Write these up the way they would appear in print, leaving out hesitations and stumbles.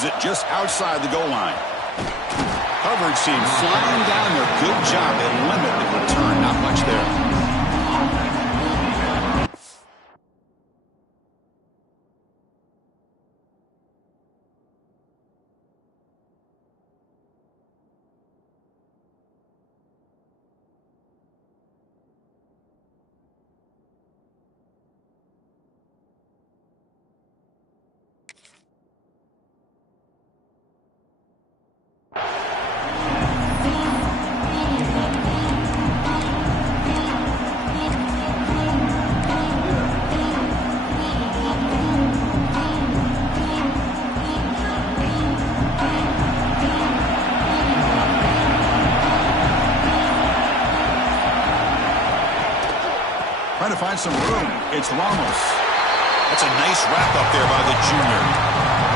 fields it just outside the goal line. Coverage seems flying down there. Good job. They limit the return. Not much there. Trying to find some room. It's Ramos. That's a nice wrap up there by the junior.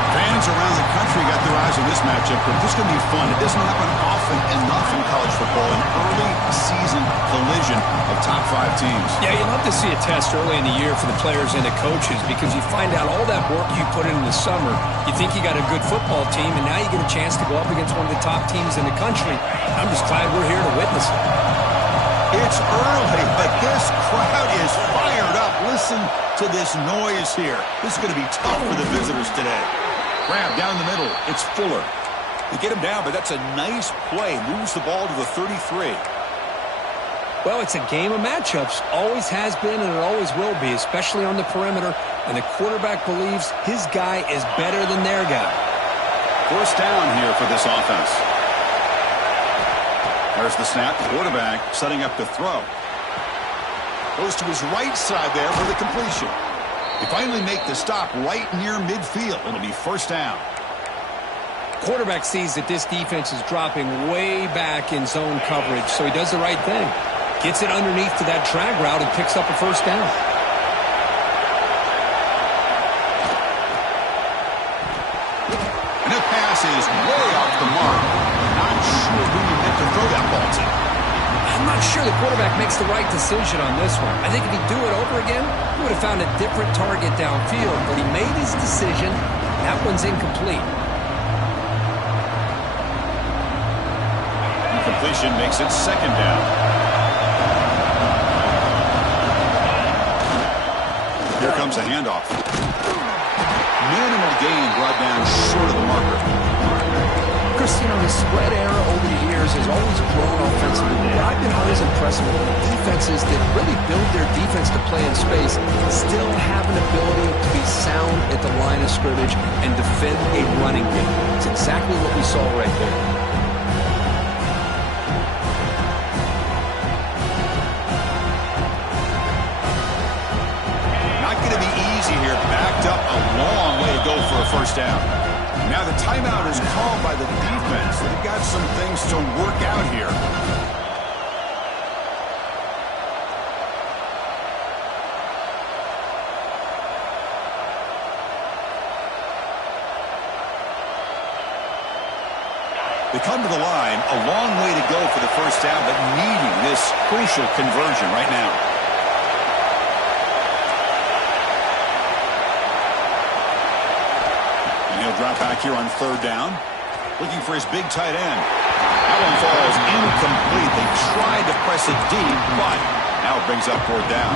Fans around the country got their eyes on this matchup, but this is going to be fun. It doesn't happen often enough in college football, an early season collision of top 5 teams. Yeah, you love to see a test early in the year for the players and the coaches because you find out all that work you put in the summer. You think you got a good football team, and now you get a chance to go up against one of the top teams in the country. I'm just glad we're here to witness it. It's early, but this crowd is fired up. Listen to this noise here. This is going to be tough for the visitors today. Grab down the middle. It's Fuller. They get him down, but that's a nice play. Moves the ball to the 33. Well, it's a game of matchups. Always has been, and it always will be, especially on the perimeter. And the quarterback believes his guy is better than their guy. First down here for this offense. There's the snap. Quarterback setting up to throw. Goes to his right side there for the completion. They finally make the stop right near midfield. It'll be first down. Quarterback sees that this defense is dropping way back in zone coverage, so he does the right thing. Gets it underneath to that drag route and picks up a first down. And the pass is way off the mark. Not sure who you meant to throw that ball to. I'm not sure the quarterback makes the right decision on this one. I think if he'd do it over again, he would have found a different target downfield, but he made his decision. That one's incomplete. Incompletion makes it second down. Here comes a handoff. Minimal gain brought down short of the marker. Chris, you know, the spread era over the years has always grown offensively. But I've been always impressed with defenses that really build their defense to play in space, still have an ability to be sound at the line of scrimmage and defend a running game. It's exactly what we saw right there. Not going to be easy here. Backed up a long way to go for a first down. Now the timeout is called by the defense. They've got some things to work out here. They come to the line, a long way to go for the first down, but needing this crucial conversion right now. Drop back here on third down. Looking for his big tight end. That one falls incomplete. They tried to press it deep, but now it brings up fourth down.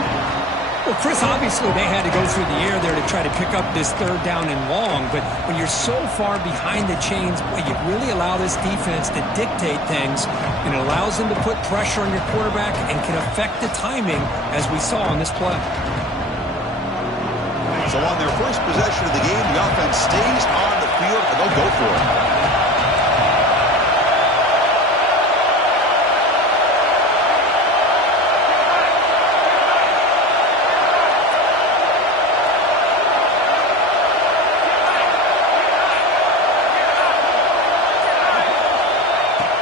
Well, Chris, obviously they had to go through the air there to try to pick up this third down and long, but when you're so far behind the chains, boy, you really allow this defense to dictate things, and it allows them to put pressure on your quarterback and can affect the timing, as we saw on this play. So on their first possession of the game, the offense stays on the field, and they'll go for it.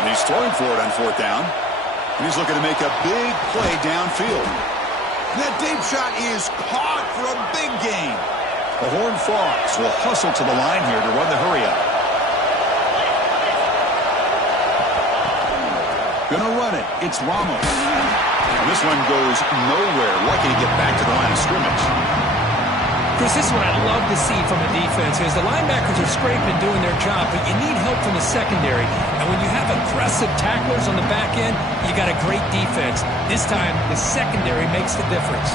And he's throwing for it on fourth down. And he's looking to make a big play downfield. That deep shot is caught for a big gain. The Horned Frogs will hustle to the line here to run the hurry-up. Gonna run it. It's Ramos. And this one goes nowhere. Lucky to get back to the line of scrimmage. Chris, this is what I love to see from a defense is the linebackers are scraping doing their job, but you need help from the secondary. And when you have aggressive tacklers on the back end, you got a great defense. This time, the secondary makes the difference.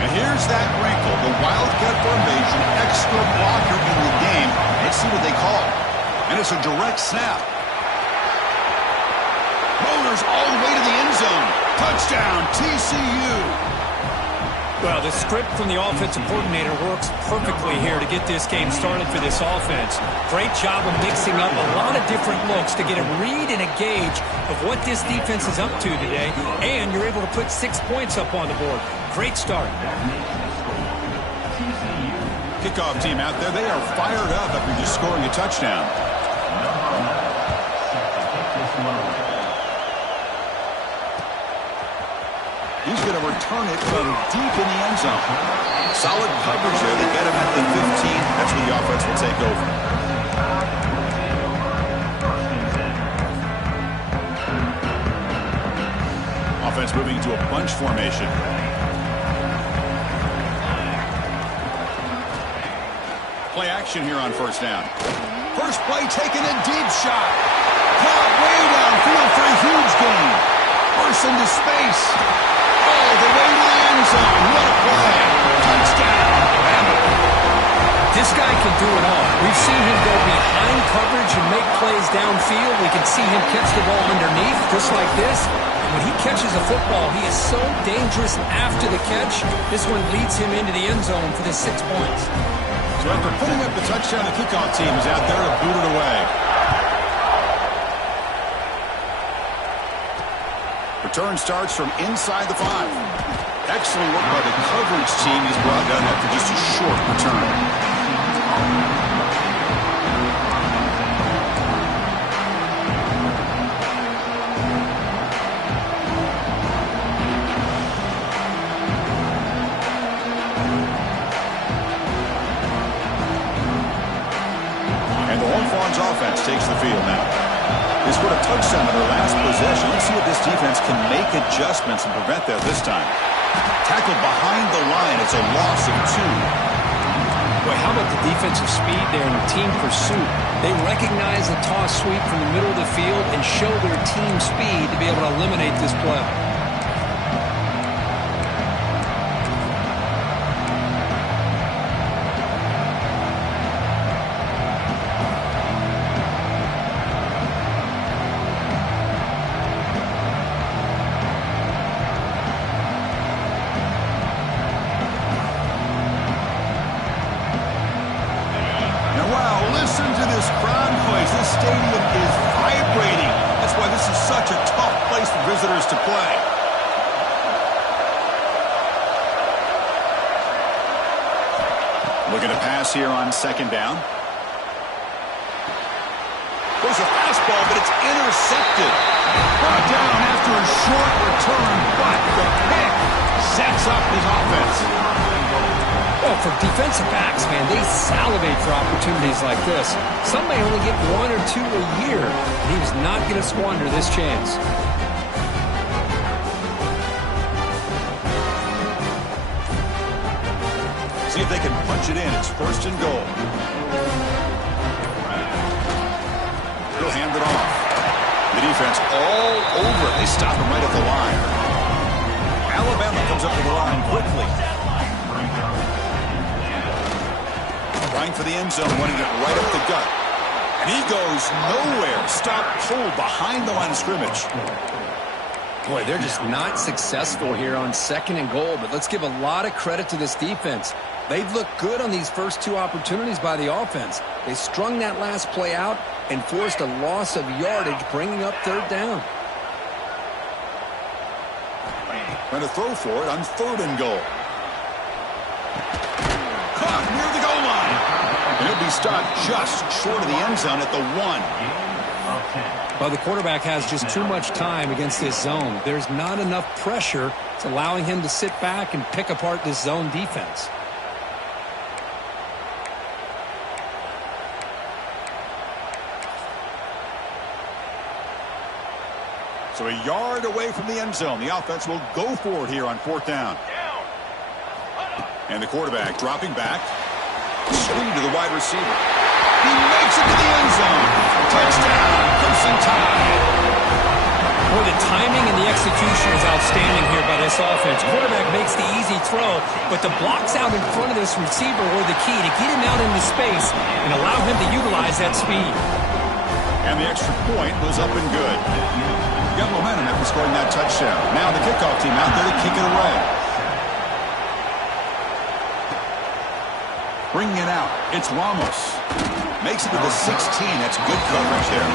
And here's that wrinkle, the Wildcat formation, extra blocker in the game. Let's see what they call. And it's a direct snap. Rollers all the way to the end zone. Touchdown, TCU. Well, the script from the offensive coordinator works perfectly here to get this game started for this offense. Great job of mixing up a lot of different looks to get a read and a gauge of what this defense is up to today, and you're able to put 6 points up on the board. Great start. Kickoff team out there, they are fired up after just scoring a touchdown. He's going to return it from deep in the end zone. Solid coverage there. They get him at the 15. That's where the offense will take over. Offense moving into a bunch formation. Play action here on first down. First play taken a deep shot. Caught way downfield for a huge gain. Burst into space. All the way to the end zone. What a play. Touchdown. This guy can do it all. We've seen him go behind coverage and make plays downfield. We can see him catch the ball underneath, just like this. When he catches a football, he is so dangerous after the catch. This one leads him into the end zone for the 6 points. So after putting up the touchdown, the kickoff team is out there to boot it away. Return starts from inside the 5. Excellent work by the coverage team. He's brought down after just a short return. Offense takes the field now. They scored a touchdown in their last possession. Let's see if this defense can make adjustments and prevent that this time. Tackled behind the line. It's a loss of 2. Boy, how about the defensive speed there in team pursuit? They recognize the toss sweep from the middle of the field and show their team speed to be able to eliminate this play. Visitors to play. Looking to pass here on second down. There's a fastball, but it's intercepted. Brought down after a short return, but the pick sets up his offense. Well, for defensive backs, man, they salivate for opportunities like this. Some may only get 1 or 2 a year. He was not going to squander this chance. See if they can punch it in. It's first and goal. He'll hand it off. The defense all over it. They stop him right at the line. Alabama comes up to the line quickly. Trying for the end zone, running it right up the gut. And he goes nowhere. Stop pulled behind the line of scrimmage. Boy, they're just not successful here on second and goal, but let's give a lot of credit to this defense. They've looked good on these first 2 opportunities by the offense. They strung that last play out and forced a loss of yardage, bringing up third down. Trying to throw for it on third and goal. Caught near the goal line. And he'll be stopped just short of the end zone at the 1. Well, the quarterback has just too much time against this zone. There's not enough pressure. It's allowing him to sit back and pick apart this zone defense. So a yard away from the end zone. The offense will go for it here on 4th down. And the quarterback dropping back. Screen to the wide receiver. He makes it to the end zone. Touchdown, Crimson Tide. Well, the timing and the execution is outstanding here by this offense. Quarterback makes the easy throw, but the blocks out in front of this receiver were the key to get him out into space and allow him to utilize that speed. And the extra point was up and good. Got momentum after scoring that touchdown. Now the kickoff team out there to kick it away. Bringing it out, it's Ramos. Makes it to the 16. That's good coverage there.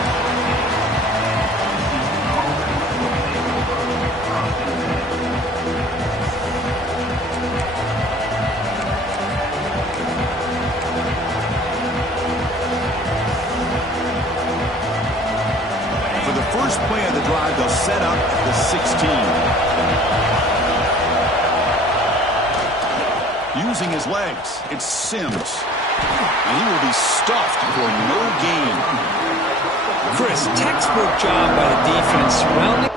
First play of the drive, they'll set up at the 16. Using his legs, it's Sims. And he will be stuffed for no gain. Chris, textbook job by the defense surrounding.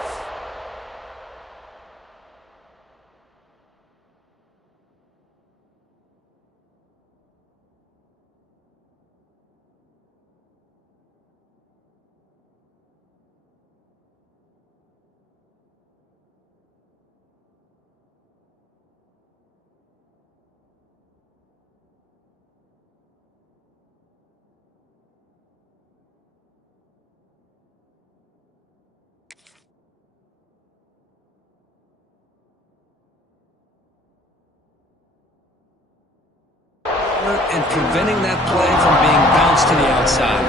And preventing that play from being bounced to the outside.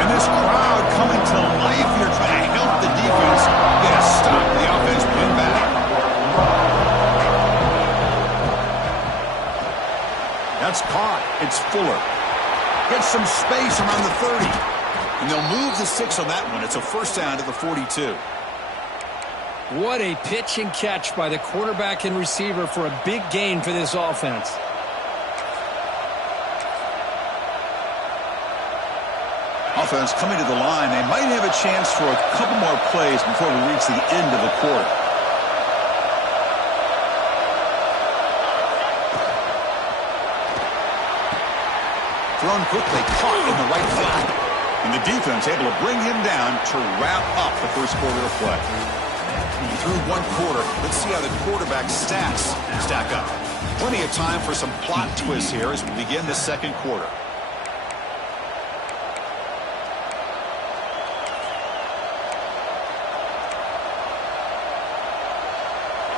And this crowd coming to life here trying to help the defense get a stop. The offense pinned back. That's caught. It's Fuller. Gets some space around the 30. And they'll move the 6 on that one. It's a first down to the 42. What a pitch and catch by the quarterback and receiver for a big gain for this offense. Offense coming to the line. They might have a chance for a couple more plays before we reach the end of the quarter. Thrown quickly, caught in the right flat. And the defense able to bring him down to wrap up the first quarter of play. Through one quarter, let's see how the quarterback's stats stack up. Plenty of time for some plot twists here as we begin the second quarter.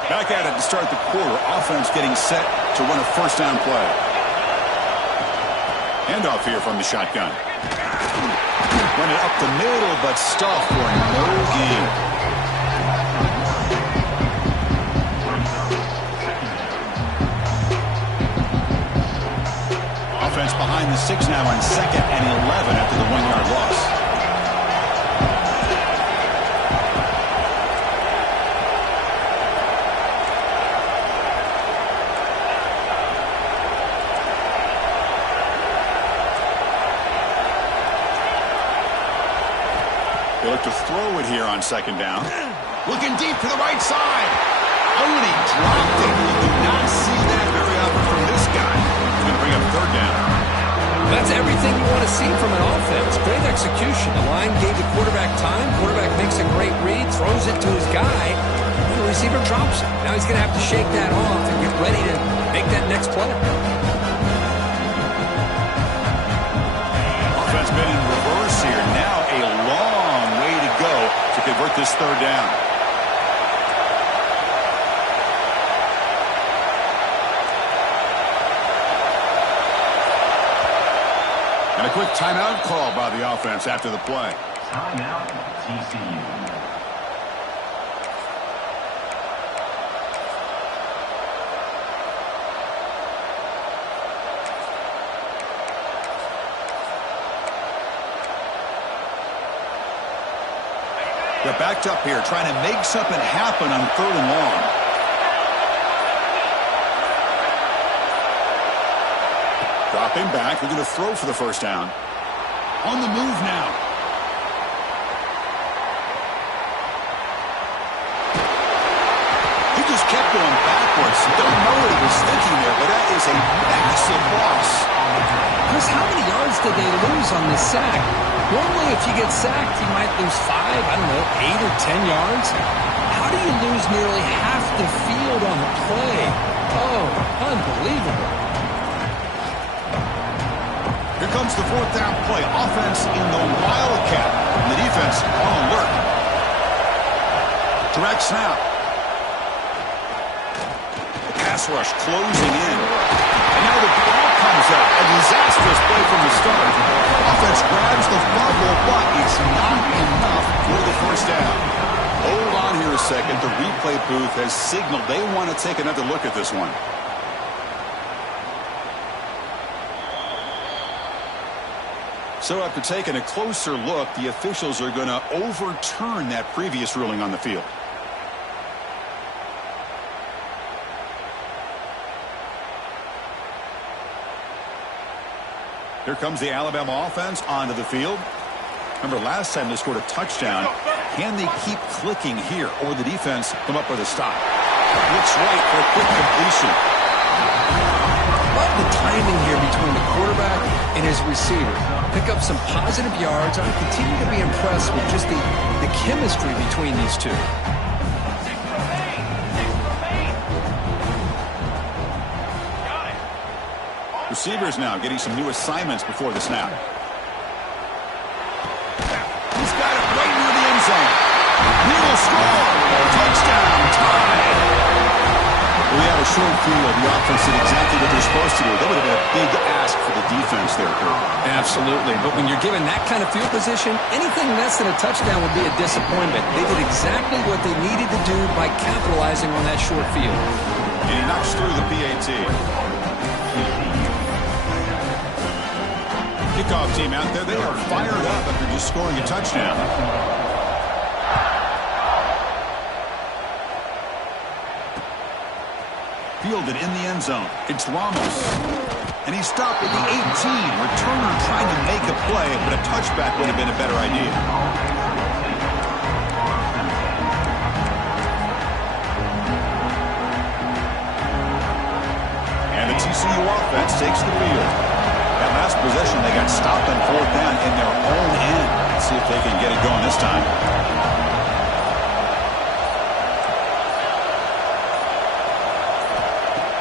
Back at it to start the quarter. Offense getting set to run a first down play. Handoff here from the shotgun. Run it up the middle, but stuffed for no gain. Offense behind the 6 now on 2nd and 11 after the 1-yard loss. They look to throw it here on 2nd down. Looking deep to the right side. Oh, and he dropped it. You do not see that very often from this guy. He's going to bring up 3rd down. That's everything you want to see from an offense. Great execution. The line gave the quarterback time. Quarterback makes a great read, throws it to his guy, and the receiver drops it. Now he's going to have to shake that off and get ready to make that next play. Offense been in reverse here. Now a long way to go to convert this 3rd down. And a quick timeout call by the offense after the play. Timeout, TCU. They're backed up here, trying to make something happen on 3rd and long. Dropping back, they're going to throw for the first down. On the move now. He just kept going backwards. Don't know what he was thinking there, but that is a massive loss. Chris, how many yards did they lose on this sack? Normally, if you get sacked, you might lose 5, 8 or 10 yards. How do you lose nearly half the field on the play? Oh, unbelievable. Here comes the 4th down play. Offense in the Wildcat. And the defense on alert. Direct snap. The pass rush closing in. And now the ball comes out. A disastrous play from the start. Offense grabs the fumble, but it's not enough for the first down. Hold on here a second. The replay booth has signaled they want to take another look at this one. So after taking a closer look, the officials are going to overturn that previous ruling on the field. Here comes the Alabama offense onto the field. Remember last time they scored a touchdown. Can they keep clicking here, or the defense come up with a stop? Looks right for a quick completion. Love the timing here between the quarterback and his receiver. Pick up some positive yards. I continue to be impressed with just the chemistry between these two. Receivers now getting some new assignments before the snap. He's got it right near the end zone. He will score. Touchdown. Tie. We have a short field. The offense did exactly what they're supposed to do. That would have been a big ask for the defense there, Kurt. Absolutely. But when you're given that kind of field position, anything less than a touchdown would be a disappointment. They did exactly what they needed to do by capitalizing on that short field. And he knocks through the PAT. Kickoff team out there, they are fired up after just scoring a touchdown. Fielded in the end zone. It's Ramos. And he stopped at the 18. Returner trying to make a play, but a touchback would have been a better idea. And the TCU offense takes the field. That last possession, they got stopped on 4th down in their own end. Let's see if they can get it going this time.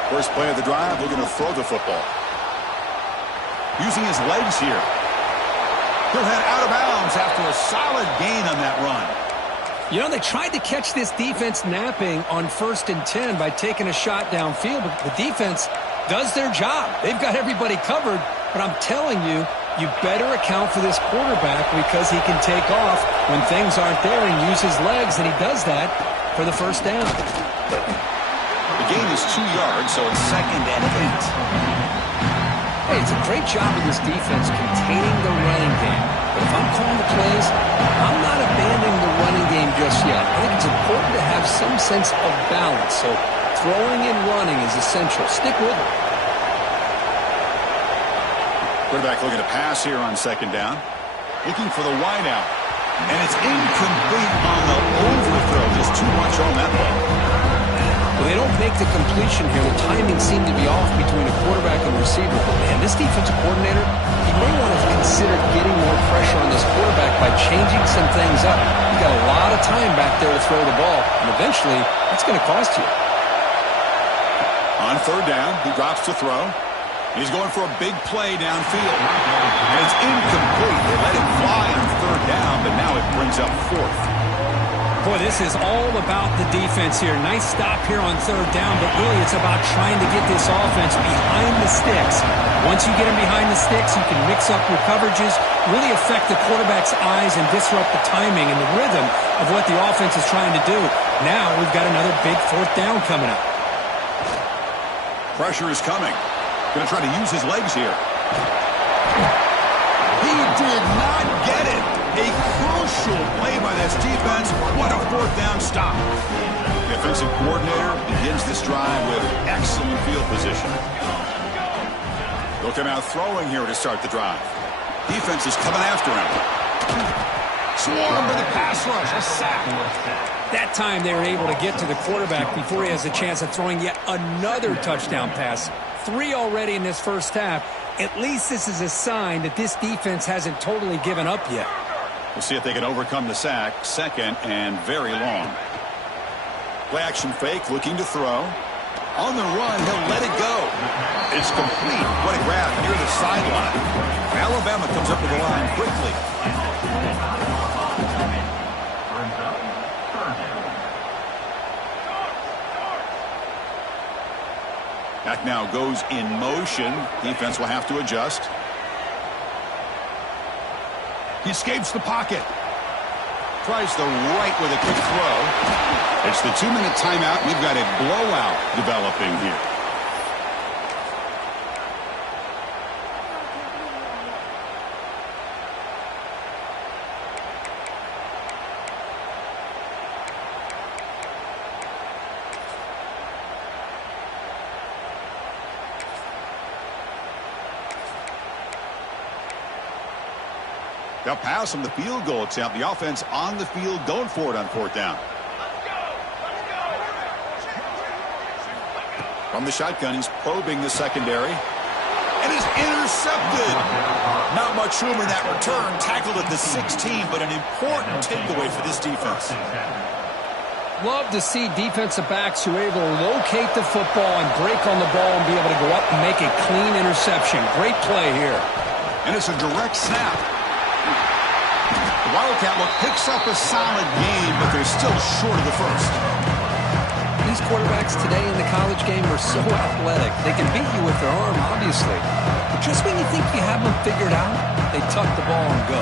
First play of the drive, they're going to throw the football. Using his legs here. He'll head out of bounds after a solid gain on that run. You know, they tried to catch this defense napping on 1st and 10 by taking a shot downfield, but the defense does their job. They've got everybody covered, but I'm telling you, you better account for this quarterback because he can take off when things aren't there and use his legs, and he does that for the first down. The gain is 2 yards, so it's 2nd and 8. Hey, it's a great job of this defense containing the running game. But if I'm calling the plays, I'm not abandoning the running game just yet. I think it's important to have some sense of balance. So throwing and running is essential. Stick with it. Quarterback looking to pass here on 2nd down. Looking for the wide out. And it's incomplete on the overthrow. Just too much on that ball. Well, they don't make the completion here. The timing seemed to be off between a quarterback and receiver. But man, this defensive coordinator, he may want to consider getting more pressure on this quarterback by changing some things up. You got a lot of time back there to throw the ball, and eventually, it's going to cost you. On 3rd down, he drops to throw. He's going for a big play downfield. And it's incomplete. They let him fly on 3rd down, but now it brings up 4th. Boy, this is all about the defense here. Nice stop here on 3rd down, but really it's about trying to get this offense behind the sticks. Once you get them behind the sticks, you can mix up your coverages, really affect the quarterback's eyes and disrupt the timing and the rhythm of what the offense is trying to do. Now we've got another big 4th down coming up. Pressure is coming. Going to try to use his legs here. He did not get it. A crucial play by by this defense. What a fourth down stop. The offensive coordinator begins this drive with excellent field position. They'll come out throwing here to start the drive. Defense is coming after him. Swarm to the pass rush. A sack. That time they were able to get to the quarterback before he has a chance of throwing yet another touchdown pass. 3 already in this first half. At least this is a sign that this defense hasn't totally given up yet. We'll see if they can overcome the sack. Second and very long. Play action fake, looking to throw. On the run, he'll let it go. It's complete. What a grab near the sideline. Alabama comes up with the line quickly. Back now goes in motion. Defense will have to adjust. He escapes the pocket. Tries the right with a quick throw. It's the 2-minute timeout. We've got a blowout developing here. They'll pass on the field goal attempt. The offense on the field going for it on fourth down. From the shotgun, he's probing the secondary. And is intercepted. Not much room in that return. Tackled at the 16, but an important takeaway for this defense. Love to see defensive backs who are able to locate the football and break on the ball and be able to go up and make a clean interception. Great play here. And it's a direct snap. The Wildcat look picks up a solid game, but they're still short of the first. These quarterbacks today in the college game are so athletic. They can beat you with their arm, obviously. But just when you think you have them figured out, they tuck the ball and go.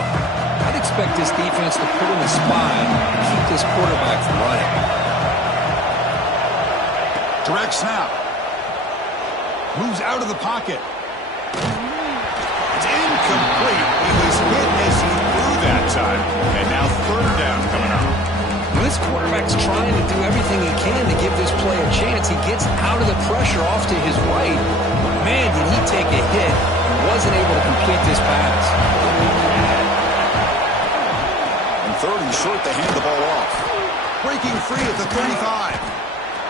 I'd expect this defense to put in a spy and keep this quarterback from running. Direct snap. Moves out of the pocket. It's incomplete. He was hit as he threw that time. And now third down coming up. This quarterback's trying to do everything he can to give this play a chance. He gets out of the pressure off to his right. But man, did he take a hit and wasn't able to complete this pass. And third and short, they hand the ball off. Breaking free at the 35.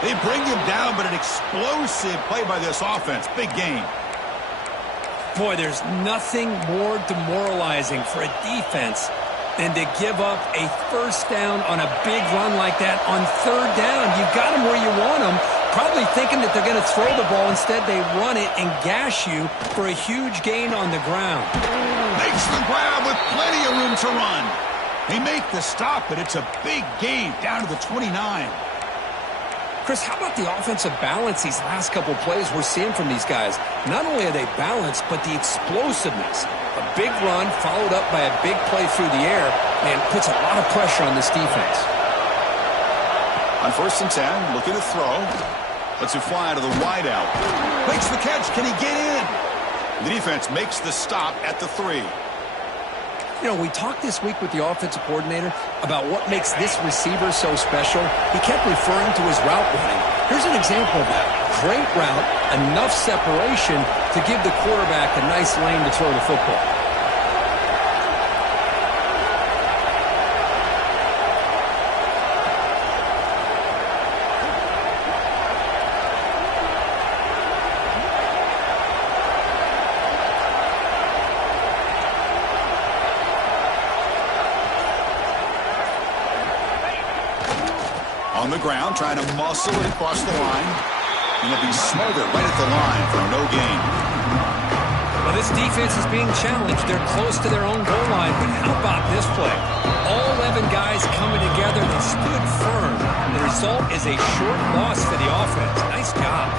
They bring him down, but an explosive play by this offense. Big gain. Boy, there's nothing more demoralizing for a defense than to give up a first down on a big run like that on third down. You've got them where you want them, probably thinking that they're going to throw the ball. Instead, they run it and gash you for a huge gain on the ground. Makes the grab with plenty of room to run. They make the stop, but it's a big gain down to the 29. Chris, how about the offensive balance these last couple plays we're seeing from these guys? Not only are they balanced, but the explosiveness. A big run followed up by a big play through the air, and puts a lot of pressure on this defense. On 1st and 10, looking to throw. Lets it fly to the wideout. Makes the catch. Can he get in? The defense makes the stop at the 3. You know, we talked this week with the offensive coordinator about what makes this receiver so special. He kept referring to his route running. Here's an example of that. Great route, enough separation to give the quarterback a nice lane to throw the football. On the ground, trying to muscle it across the line. And he'll be smothered right at the line for no gain. Well, this defense is being challenged. They're close to their own goal line, but how about this play? All 11 guys coming together. They stood firm. The result is a short loss for the offense. Nice job.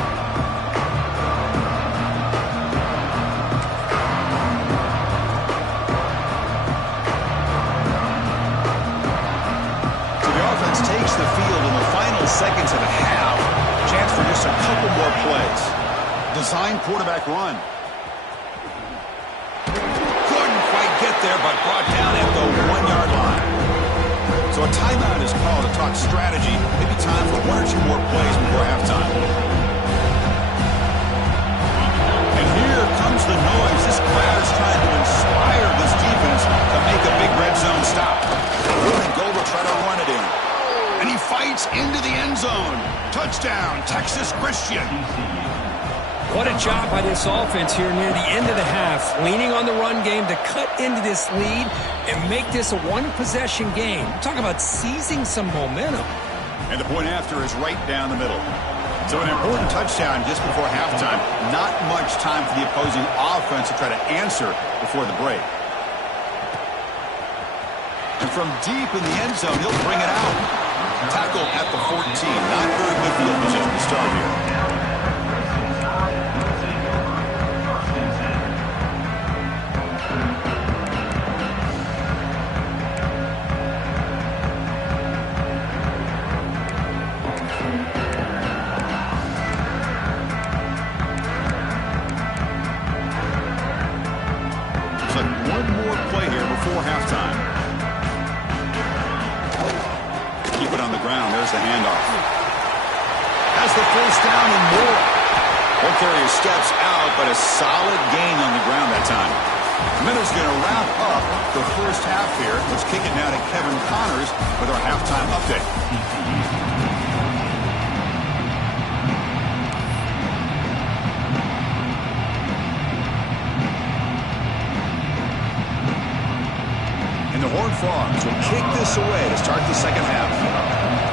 Takes the field in the final seconds of the half. Chance for just a couple more plays. Design quarterback run. Couldn't quite get there, but brought down at the 1-yard line. So a timeout is called to talk strategy. Maybe time for one or two more plays before halftime. And here comes the noise. This crowd is trying to inspire this defense to make a big red zone stop. Third and goal to try to run it in. And he fights into the end zone. Touchdown, Texas Christian. What a job by this offense here near the end of the half, leaning on the run game to cut into this lead and make this a one-possession game. Talk about seizing some momentum. And the point after is right down the middle. So an important touchdown just before halftime. Not much time for the opposing offense to try to answer before the break. And from deep in the end zone, he'll bring it out. Tackle at the 14. Not very good field position to start here. The handoff. Has the first down and more. Won't carry his steps out, but a solid gain on the ground that time. Minutes going to wrap up the first half here. Let's kick it now to Kevin Connors with our halftime update. And the Horned Frogs will kick this away to start the second half.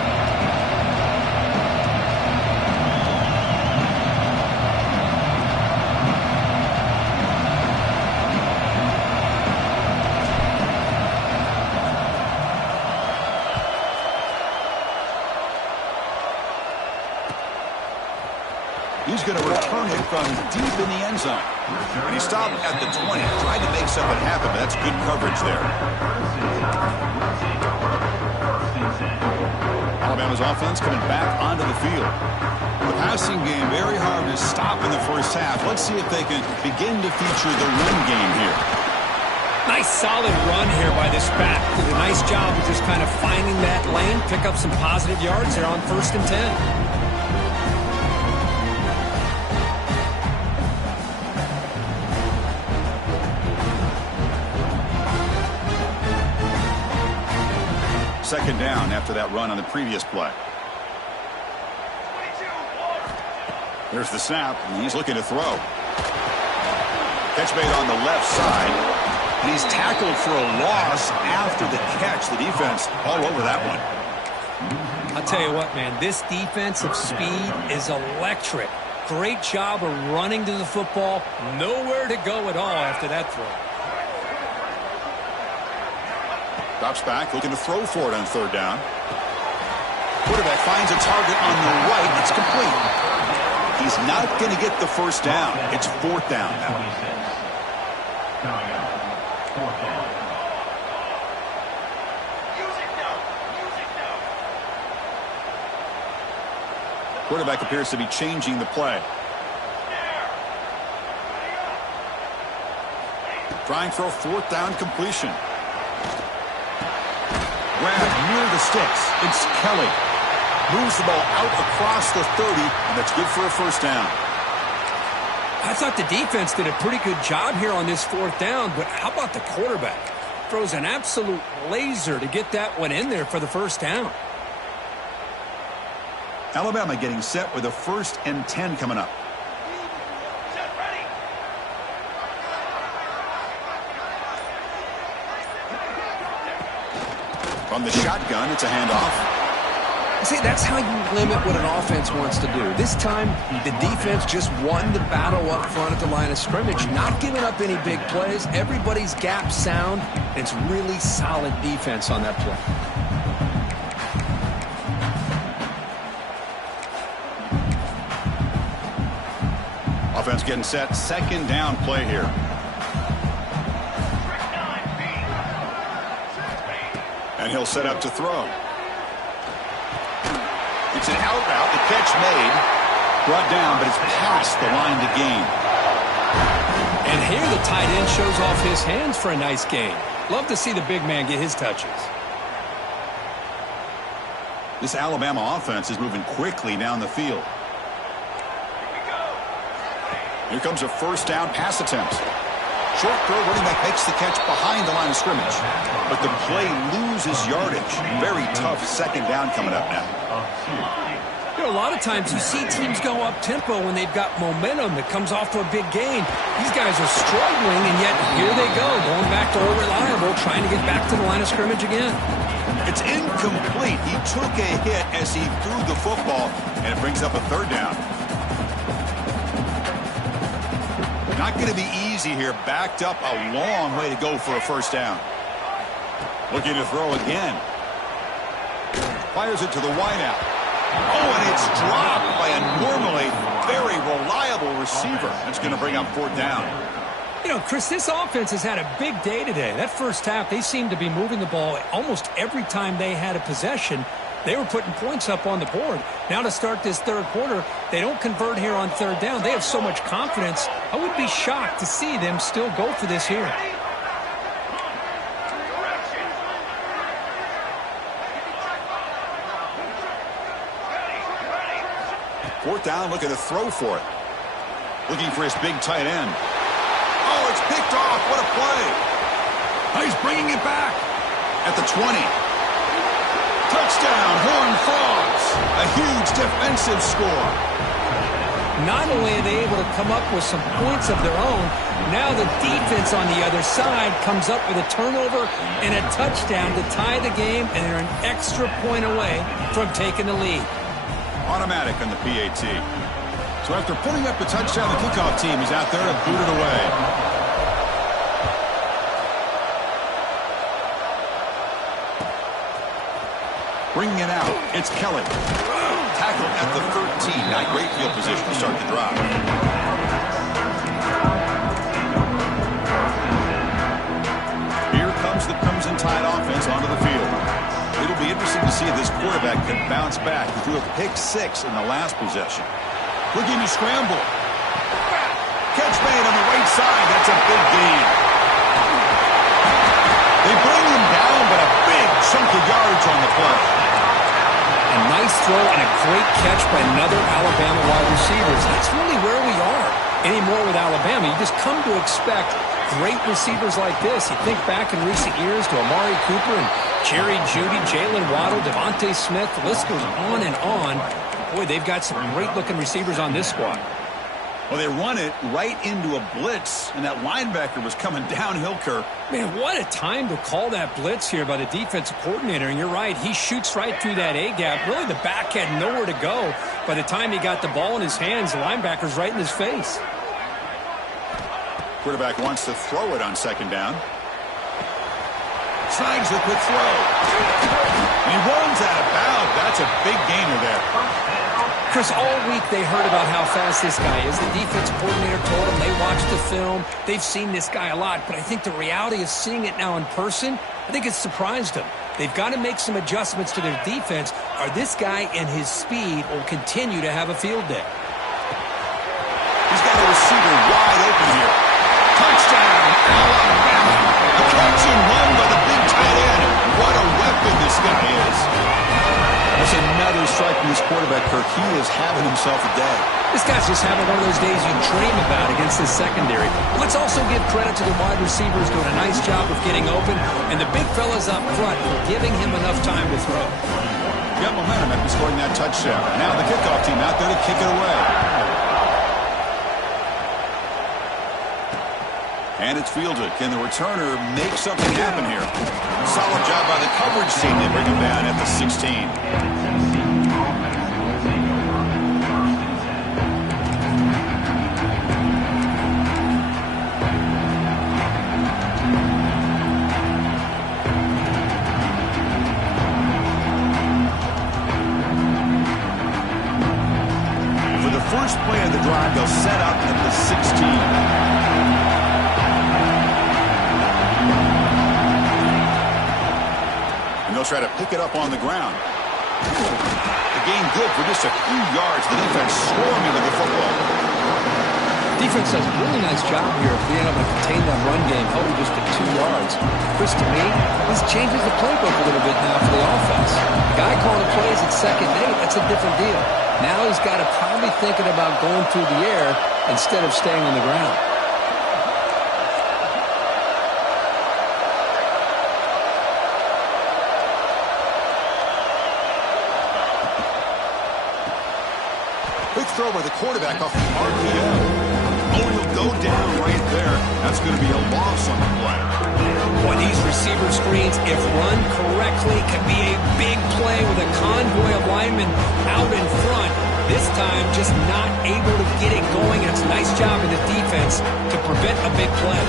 He's going to return it from deep in the end zone. And he stopped at the 20, trying to make something happen, but that's good coverage there. Alabama's offense coming back onto the field. The passing game very hard to stop in the first half. Let's see if they can begin to feature the run game here. Nice solid run here by this back. Did a nice job of just kind of finding that lane, pick up some positive yards there on 1st and 10. Second down after that run on the previous play. There's the snap, and he's looking to throw. Catch made on the left side, and he's tackled for a loss after the catch. The defense all over that one. I'll tell you what, man, this defensive speed is electric. Great job of running to the football. Nowhere to go at all after that throw. Drops back, looking to throw for it on third down. Quarterback finds a target on the right. It's complete. He's not going to get the first down. It's fourth down now. Quarterback appears to be changing the play. Trying for a fourth down completion. Grab near the sticks. It's Kelly. Moves the ball out across the 30, and that's good for a first down. I thought the defense did a pretty good job here on this fourth down, but how about the quarterback? Throws an absolute laser to get that one in there for the first down. Alabama getting set with a 1st and 10 coming up. From the shotgun, it's a handoff. See, that's how you limit what an offense wants to do. This time, the defense just won the battle up front at the line of scrimmage, not giving up any big plays. Everybody's gap sound. It's really solid defense on that play. Offense getting set. Second down play here. And he'll set up to throw. It's an out route. The catch made. Brought down, but it's past the line to gain. And here the tight end shows off his hands for a nice gain. Love to see the big man get his touches. This Alabama offense is moving quickly down the field. Here comes a first down pass attempt. Short throw, running back makes the catch behind the line of scrimmage. But the play loses yardage. Very tough second down coming up now. You know, a lot of times you see teams go up-tempo when they've got momentum that comes off to a big gain. These guys are struggling, and yet here they go, going back to old reliable, trying to get back to the line of scrimmage again. It's incomplete. He took a hit as he threw the football, and it brings up a third down. Not going to be easy here. Backed up a long way to go for a first down. Looking to throw again. Fires it to the wideout. Oh, and it's dropped by a normally very reliable receiver. That's going to bring up fourth down. You know, Chris, this offense has had a big day today. That first half, they seemed to be moving the ball almost every time they had a possession. They were putting points up on the board. Now to start this third quarter, they don't convert here on third down. They have so much confidence. I would be shocked to see them still go for this here. Fourth down, looking to throw for it. Looking for his big tight end. Oh, it's picked off. What a play. He's bringing it back at the 20. Touchdown, Horned Frogs. A huge defensive score. Not only are they able to come up with some points of their own, now the defense on the other side comes up with a turnover and a touchdown to tie the game, and they're an extra point away from taking the lead. Automatic on the PAT. So after putting up the touchdown, the kickoff team is out there to boot it away. Bringing it out, it's Kelly. Tackled at the 13. Not great field position to start the drive. Here comes the Crimson Tide offense onto the field. It'll be interesting to see if this quarterback can bounce back. He threw a pick 6 in the last possession. Looking to scramble. Catch made on the right side. That's a big gain. They bring him down, but a big chunk of yards on the play. A nice throw and a great catch by another Alabama wide receiver. That's really where we are anymore with Alabama. You just come to expect great receivers like this. You think back in recent years to Amari Cooper and Jerry Jeudy, Jalen Waddle, Devontae Smith. The list goes on and on. Boy, they've got some great-looking receivers on this squad. Well, they run it right into a blitz, and that linebacker was coming downhill, Kirk. Man, what a time to call that blitz here by the defensive coordinator. And you're right, he shoots right through that A-gap. Really, the back had nowhere to go. By the time he got the ball in his hands, the linebacker's right in his face. Quarterback wants to throw it on second down. Tries the quick throw. And he runs out of bounds. That's a big gainer there. Chris, all week they heard about how fast this guy is. The defense coordinator told them they watched the film. They've seen this guy a lot, but I think the reality of seeing it now in person, I think it's surprised them. They've got to make some adjustments to their defense, or this guy and his speed will continue to have a field day. He's got a receiver wide open here. Touchdown, Alabama. A catch and run by the big tight end. What a weapon this guy is. That's another strike from this quarterback, Kirk. He is having himself a day. This guy's just having one of those days you dream about against this secondary. Let's also give credit to the wide receivers doing a nice job of getting open, and the big fellas up front for giving him enough time to throw. Got momentum after scoring that touchdown. Now the kickoff team out there to kick it away. And it's fielded. Can the returner make something happen here? Solid job by the coverage team. They bring him down at the 16. For the first play of the drive, they'll set up at the 16. They'll try to pick it up on the ground. The gain good for just a few yards. The defense swarming with the football. Defense does a really nice job here of being able to contain that run game, held just at 2 yards. yards. Chris, to me, this changes the playbook a little bit now for the offense. The guy calling the plays at 2nd and 8, that's a different deal. Now he's got to probably thinking about going through the air instead of staying on the ground. Quick throw by the quarterback off the RPO. Oh, he'll go down right there. That's going to be a loss on the play. Boy, these receiver screens, if run correctly, can be a big play with a convoy of linemen out in front. This time, just not able to get it going, and it's a nice job of the defense to prevent a big play.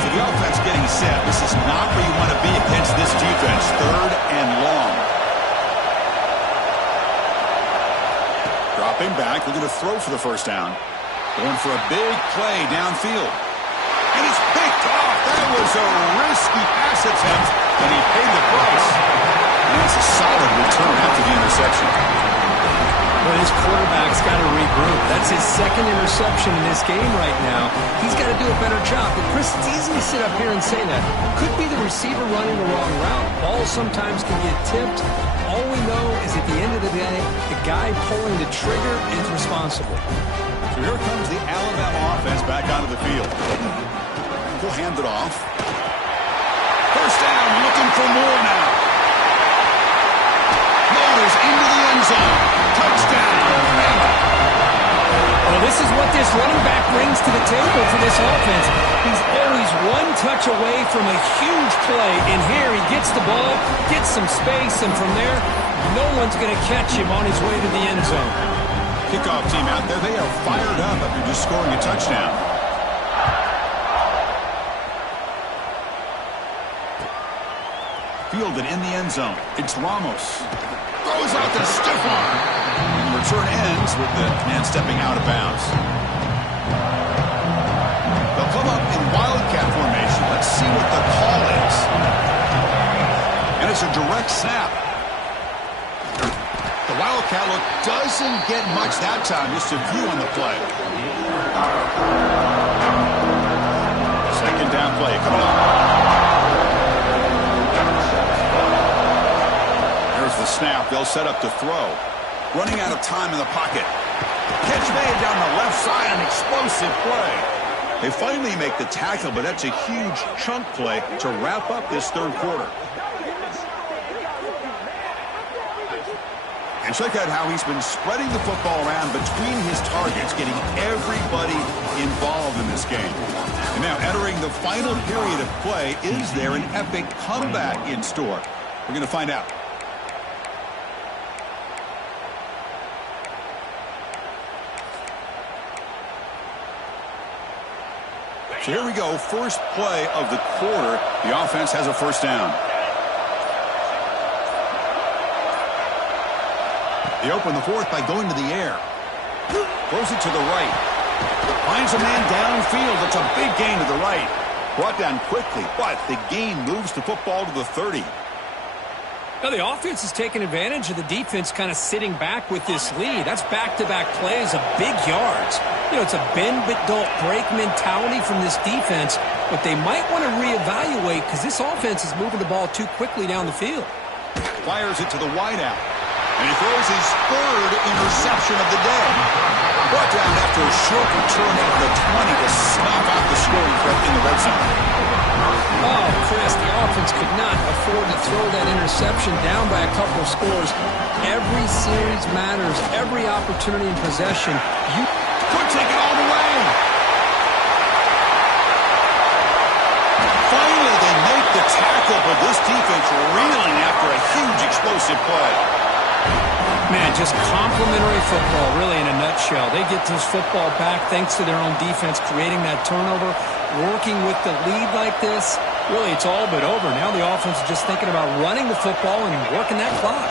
So the offense getting set. This is not where you want to be against this defense. 3rd and long. Dropping back, looking to throw for the first down. Going for a big play downfield. And it's picked off. That was a risky pass attempt, and he paid the price. And that's a solid return after the interception. Well, his quarterback's got to regroup. That's his 2nd interception in this game right now. He's got to do a better job. But Chris, it's easy to sit up here and say that. Could be the receiver running the wrong route. Balls sometimes can get tipped. All we know is at the end of the day, the guy pulling the trigger is responsible. So here comes the Alabama offense back onto the field. We'll hand it off. First down, looking for more now. Motors into the end zone. Touchdown. Well, this is what this running back brings to the table for this offense. He's always one touch away from a huge play. And here he gets the ball, gets some space, and from there, no one's going to catch him on his way to the end zone. Kickoff team out there, they are fired up after just scoring a touchdown. Fielded in the end zone. It's Ramos. Throws out the stiff arm. And the return ends with the man stepping out of bounds. They'll come up in wildcat formation. Let's see what the call is. And it's a direct snap. The wildcat look doesn't get much that time. Just a few on the play. 2nd down play coming up. There's the snap. They'll set up to throw. Running out of time in the pocket. Catch made down the left side. An explosive play. They finally make the tackle, but that's a huge chunk play to wrap up this 3rd quarter. And check out how he's been spreading the football around between his targets, getting everybody involved in this game. And now entering the final period of play, is there an epic comeback in store? We're going to find out. So here we go, first play of the quarter. The offense has a first down. They open the 4th by going to the air. Throws it to the right. Finds a man downfield. It's a big gain to the right. Brought down quickly, but the gain moves the football to the 30. Now, the offense is taking advantage of the defense kind of sitting back with this lead. That's back-to-back plays of big yards. You know, it's a bend-but-don't-break mentality from this defense, but they might want to reevaluate because this offense is moving the ball too quickly down the field. Fires it to the wideout. And he throws his 3rd interception of the day. Brought down after a short return at the 20 to snuff out the scoring threat in the red zone. Oh, Chris, the offense could not afford to throw that interception down by a couple of scores. Every series matters. Every opportunity in possession. You could take it all the way. Finally, they make the tackle, but this defense reeling after a huge explosive play. Man, just complimentary football, really, in a nutshell. They get this football back thanks to their own defense, creating that turnover, working with the lead like this. Really, it's all but over. Now the offense is just thinking about running the football and working that clock.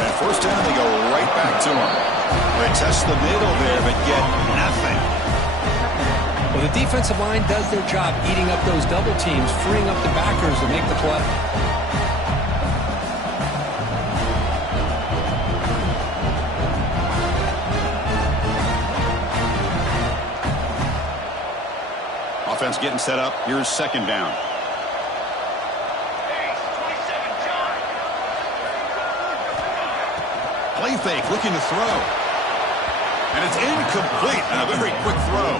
And first down, they go right back to him. They test the middle there, but get nothing. Well, the defensive line does their job eating up those double teams, freeing up the backers to make the play. Offense getting set up. Here's 2nd down. Play fake, looking to throw. And it's incomplete, and a very quick throw.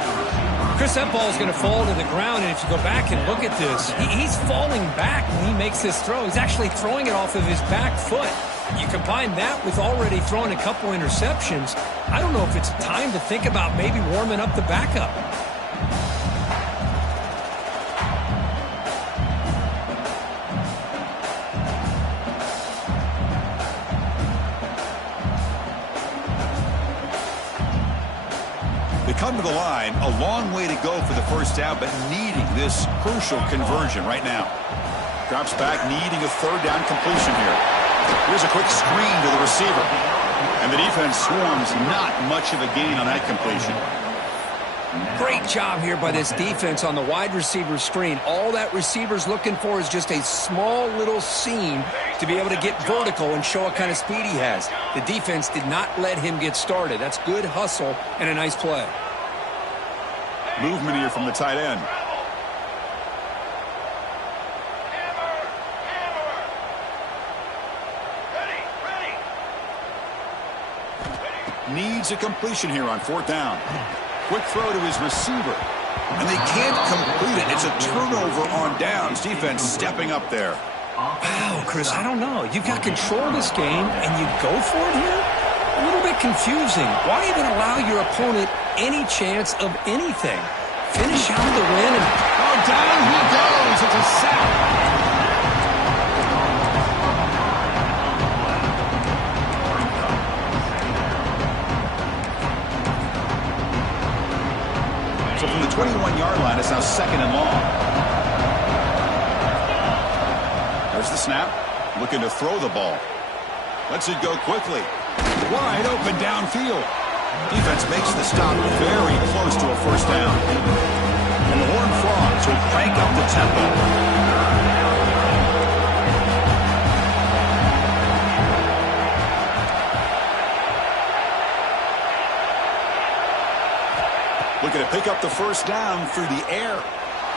Chris, that ball is going to fall to the ground, and if you go back and look at this, he's falling back when he makes this throw. He's actually throwing it off of his back foot. You combine that with already throwing a couple interceptions, I don't know if it's time to think about maybe warming up the backup. Come to the line, a long way to go for the first down, but needing this crucial conversion right now. Drops back, needing a third down completion here. Here's a quick screen to the receiver. And the defense swarms, not much of a gain on that completion. Great job here by this defense on the wide receiver screen. All that receiver's looking for is just a small little seam to be able to get vertical and show what kind of speed he has. The defense did not let him get started. That's good hustle and a nice play. Movement here from the tight end. Needs a completion here on fourth down. Quick throw to his receiver. And they can't complete it. It's a turnover on downs. Defense stepping up there. Wow, Chris, I don't know. You've got control of this game, and you go for it here? A little bit confusing. Why even allow your opponent any chance of anything? Finish out the win, and down he goes. It's a sack. So from the 21-yard line, it's now second and long. There's the snap. Looking to throw the ball. Lets it go quickly. Wide open downfield. Defense makes the stop very close to a first down. And the Horned Frogs will crank up the tempo. Looking to pick up the first down through the air.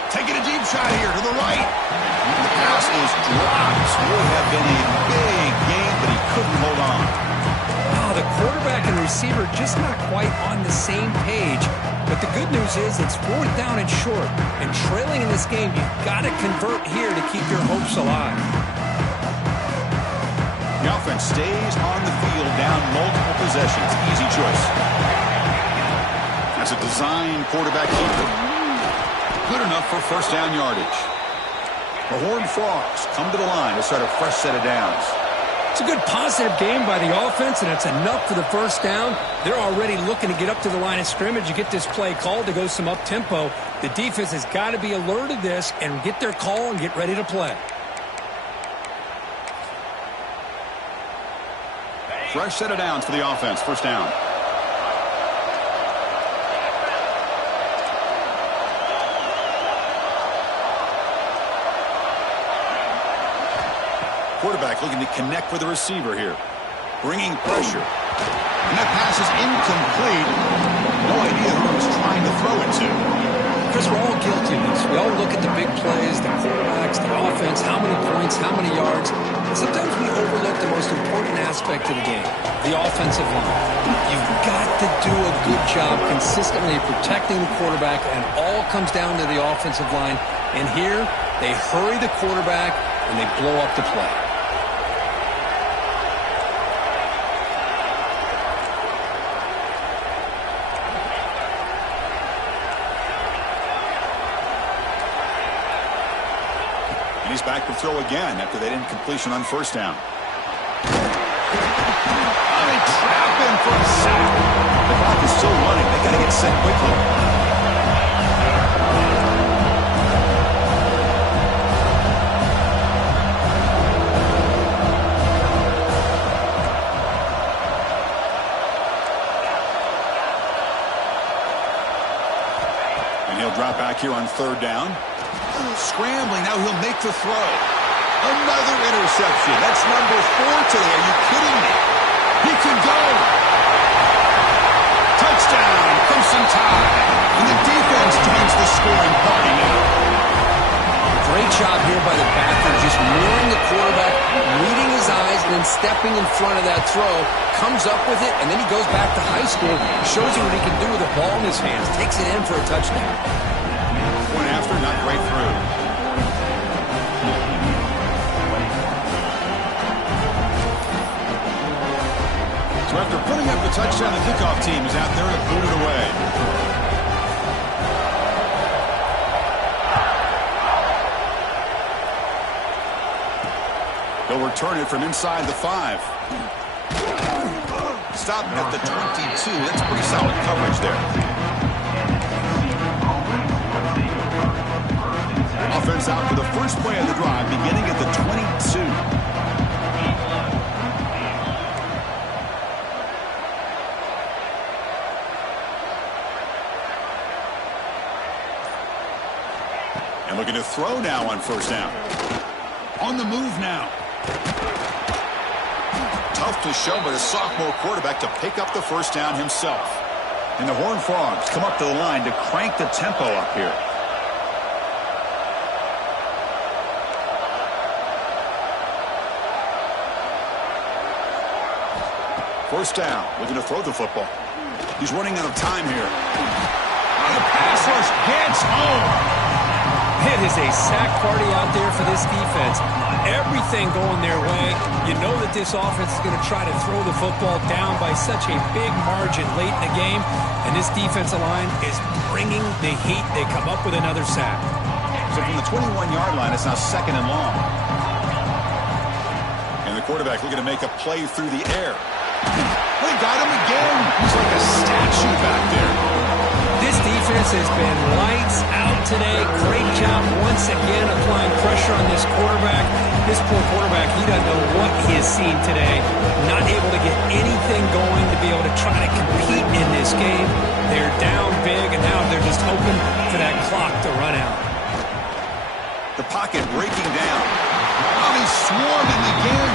Taking a deep shot here to the right. The pass is dropped. Would have been a big game, but he couldn't hold on. wow, the quarterback and receiver just not quite on the same page. But the good news is it's fourth down and short. And trailing in this game, you've got to convert here to keep your hopes alive. The offense stays on the field down multiple possessions. Easy choice. That's a design quarterback keeper. Good enough for first down yardage. The Horned Frogs come to the line to start a fresh set of downs. It's a good positive game by the offense, and it's enough for the first down. They're already looking to get up to the line of scrimmage and get this play called to go some up-tempo. The defense has got to be alert of this and get their call and get ready to play. Fresh set of downs for the offense. First down. Quarterback looking to connect with the receiver here. Bringing pressure. And that pass is incomplete. No idea who he was trying to throw it to. Chris, we're all guilty of this. We all look at the big plays, the quarterbacks, the offense, how many points, how many yards. Sometimes we overlook the most important aspect of the game, the offensive line. You've got to do a good job consistently protecting the quarterback, and all comes down to the offensive line. And here, they hurry the quarterback, and they blow up the play. And he's back to throw again after that incompletion on first down. Oh, they trap him for a sack. The clock is still running. They got to get set quickly. And he'll drop back here on third down. Scrambling, now he'll make the throw. Another interception. That's number 4 today. Are you kidding me? He could go. Touchdown, Crimson Tide. And the defense joins the scoring party now. Great job here by the backer, just mooring the quarterback, reading his eyes, and then stepping in front of that throw. Comes up with it, and then he goes back to high school, shows you what he can do with the ball in his hands, takes it in for a touchdown. Point after, not great through. So after putting up the touchdown, the kickoff team is out there to boot it away. They'll return it from inside the 5. Stop at the 22. That's pretty solid coverage there. Offense out for the first play of the drive, beginning at the 22. And looking to throw now on first down. On the move now. Tough to show, but a sophomore quarterback to pick up the first down himself. And the Horned Frogs come up to the line to crank the tempo up here. First down, looking to throw the football. He's running out of time here. Oh, the pass rush gets home. It is a sack party out there for this defense. Everything going their way. You know that this offense is going to try to throw the football down by such a big margin late in the game. And this defensive line is bringing the heat. They come up with another sack. So from the 21-yard line, it's now 2nd and long. And the quarterback looking to make a play through the air. They got him again. He's like a statue back there. This defense has been lights out today. Great job once again applying pressure on this quarterback. This poor quarterback, he doesn't know what he has seen today. Not able to get anything going to be able to try to compete in this game. They're down big, and now they're just hoping for that clock to run out. The pocket breaking down. Oh, he's swarming again.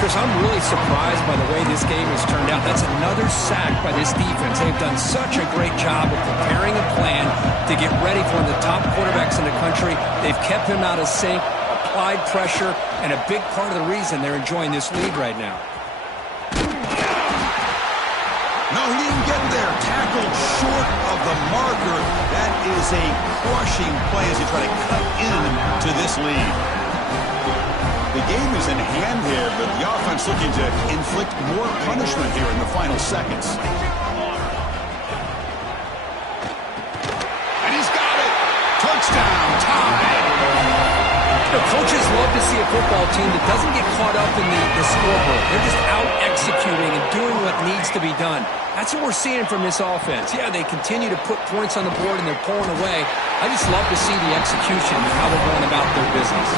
Chris, I'm really surprised by the way this game has turned out. That's another sack by this defense. They've done such a great job of preparing a plan to get ready for one of the top quarterbacks in the country. They've kept him out of sync, applied pressure, and a big part of the reason they're enjoying this lead right now. No, he didn't get there. Tackled short of the marker. That is a crushing play as he try to cut into this lead. The game is in hand here, but the offense looking to inflict more punishment here in the final seconds. And he's got it! Touchdown, tie! The coaches love to see a football team that doesn't get caught up in the scoreboard. They're just out executing and doing what needs to be done. That's what we're seeing from this offense. Yeah, they continue to put points on the board and they're pulling away. I just love to see the execution and how they're going about their business.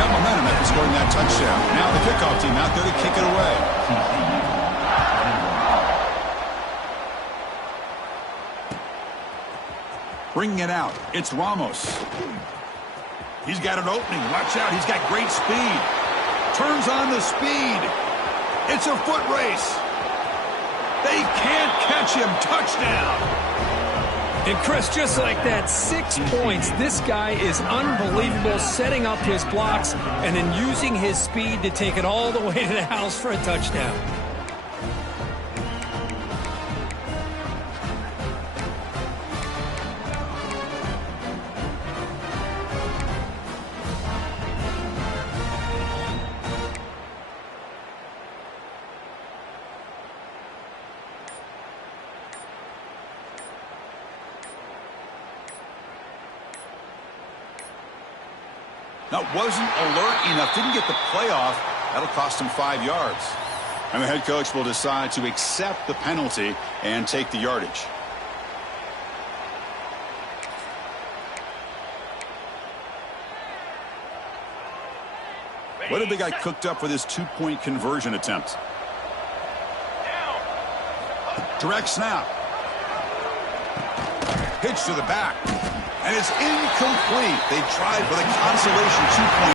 Got momentum after scoring that touchdown. Now the kickoff team out there to kick it away. Bringing it out. It's Ramos. He's got an opening. Watch out. He's got great speed. Turns on the speed. It's a foot race. They can't catch him. Touchdown. And Chris, just like that, 6 points. This guy is unbelievable, setting up his blocks and then using his speed to take it all the way to the house for a touchdown. That wasn't alert enough. Didn't get the playoff. That'll cost him 5 yards. And the head coach will decide to accept the penalty and take the yardage. What have they got cooked up for this 2-point conversion attempt? Direct snap. Pitch to the back. And it's incomplete. They tried for the consolation 2-point.